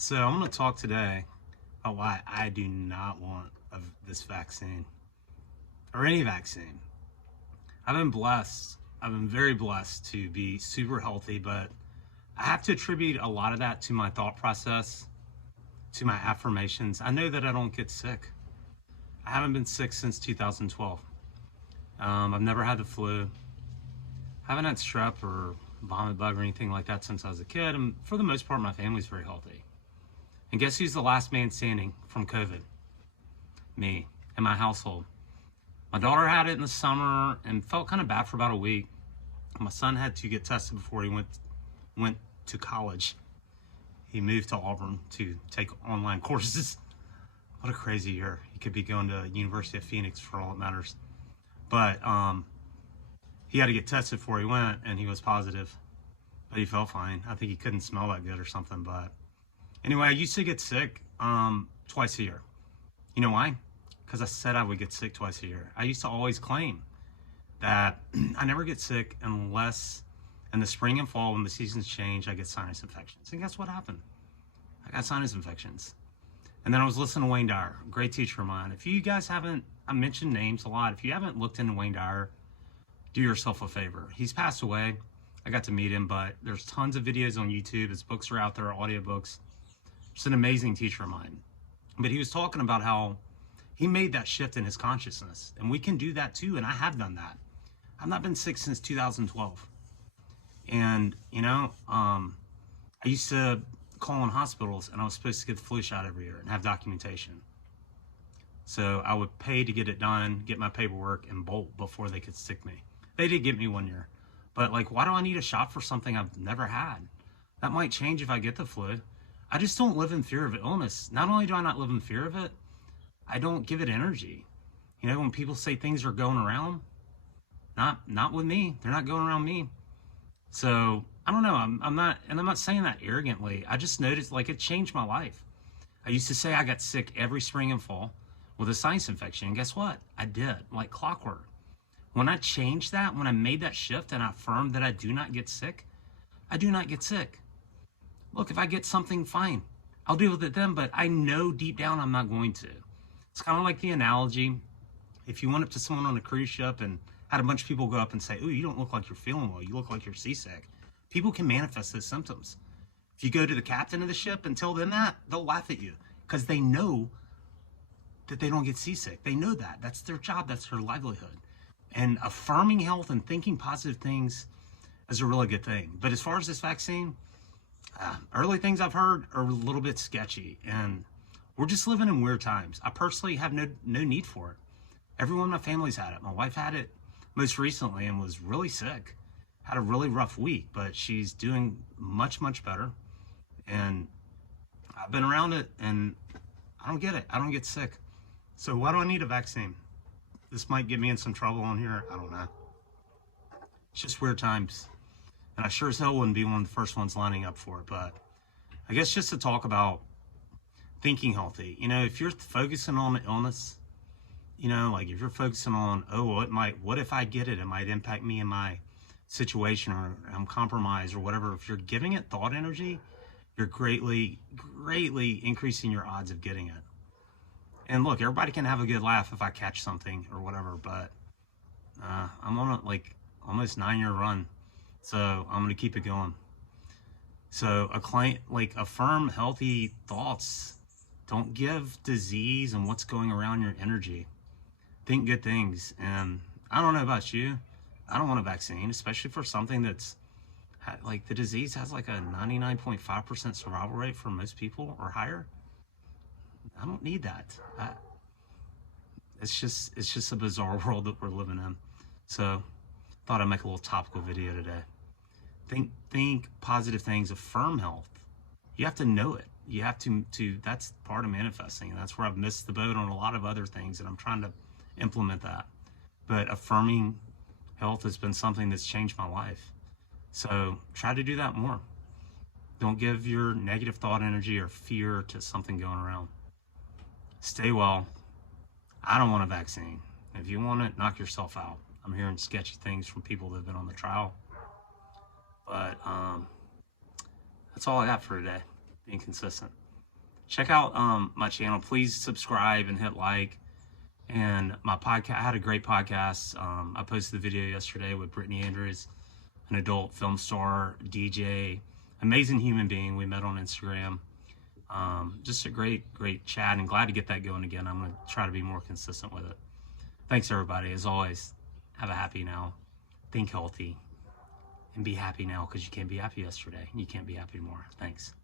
So I'm going to talk today about why I do not want this vaccine or any vaccine. I've been blessed. I've been very blessed to be super healthy, but I have to attribute a lot of that to my thought process, to my affirmations. I know that I don't get sick. I haven't been sick since 2012. I've never had the flu. I haven't had strep or vomit bug or anything like that since I was a kid. And for the most part, my family's very healthy. And guess who's the last man standing from COVID? Me and my household. My daughter had it in the summer and felt kind of bad for about a week. My son had to get tested before he went to college. He moved to Auburn to take online courses. What a crazy year. He could be going to University of Phoenix for all it matters. But he had to get tested before he went, and he was positive. But he felt fine. I think he couldn't smell that good or something. But anyway, I used to get sick twice a year. You know why? Because I said I would get sick twice a year. I used to always claim that I never get sick unless in the spring and fall when the seasons change, I get sinus infections. And guess what happened? I got sinus infections. And then I was listening to Wayne Dyer, a great teacher of mine. If you guys haven't, I mentioned names a lot. If you haven't looked into Wayne Dyer, do yourself a favor. He's passed away. I got to meet him, but there's tons of videos on YouTube. His books are out there, audiobooks. He's an amazing teacher of mine. But he was talking about how he made that shift in his consciousness. And we can do that too, and I have done that. I've not been sick since 2012. And, I used to call in hospitals, and I was supposed to get the flu shot every year and have documentation. So I would pay to get it done, get my paperwork, and bolt before they could stick me. They did get me one year. But, why do I need a shot for something I've never had? That might change if I get the flu. I just don't live in fear of illness. Not only do I not live in fear of it, I don't give it energy. When people say things are going around, not with me. They're not going around me. So I don't know. I'm not saying that arrogantly. I just noticed it changed my life. I used to say I got sick every spring and fall with a sinus infection. And guess what? I did, like clockwork. When I changed that, when I made that shift and I affirmed that I do not get sick, I do not get sick. Look, if I get something, fine. I'll deal with it then, but I know deep down I'm not going to. It's kind of like the analogy. If you went up to someone on a cruise ship and had a bunch of people go up and say, "Ooh, you don't look like you're feeling well. You look like you're seasick." People can manifest those symptoms. If you go to the captain of the ship and tell them that, they'll laugh at you because they know that they don't get seasick. They know that. That's their job. That's their livelihood. And affirming health and thinking positive things is a really good thing. But as far as this vaccine, early things I've heard are a little bit sketchy. And we're just living in weird times. I personally have no need for it. Everyone in my family's had it. My wife had it most recently and was really sick. Had a really rough week, but she's doing much, much better. And I've been around it and I don't get it. I don't get sick. So why do I need a vaccine? This might get me in some trouble on here. I don't know. It's just weird times. And I sure as hell wouldn't be one of the first ones lining up for it. But I guess just to talk about thinking healthy. If you're focusing on the illness, if you're focusing on, what if I get it? It might impact me in my situation, or I'm compromised or whatever. If you're giving it thought energy, you're greatly, greatly increasing your odds of getting it. And look, everybody can have a good laugh if I catch something or whatever, but I'm on a almost 9-year run, so I'm gonna keep it going. So affirm healthy thoughts. Don't give disease and what's going around your energy. Think good things. And I don't know about you, I don't want a vaccine, especially for something that's the disease has a 99.5% survival rate for most people or higher. I don't need that. It's just a bizarre world that we're living in. So thought I'd make a little topical video today. Think positive things, affirm health. You have to know it. You have to that's part of manifesting. And that's where I've missed the boat on a lot of other things, and I'm trying to implement that. But affirming health has been something that's changed my life. So try to do that more. Don't give your negative thought energy or fear to something going around. Stay well. I don't want a vaccine. If you want it, knock yourself out. I'm hearing sketchy things from people that have been on the trial. But that's all I got for today. Being consistent. check out my channel. Please subscribe and hit like. And my podcast, I had a great podcast. I posted the video yesterday with Brittany Andrews, an adult film star, DJ, amazing human being. We met on Instagram. Just a great chat, and glad to get that going again. I'm going to try to be more consistent with it. Thanks, everybody. As always, have a happy now. Think healthy. And be happy now, because you can't be happy yesterday. You can't be happy tomorrow. Thanks.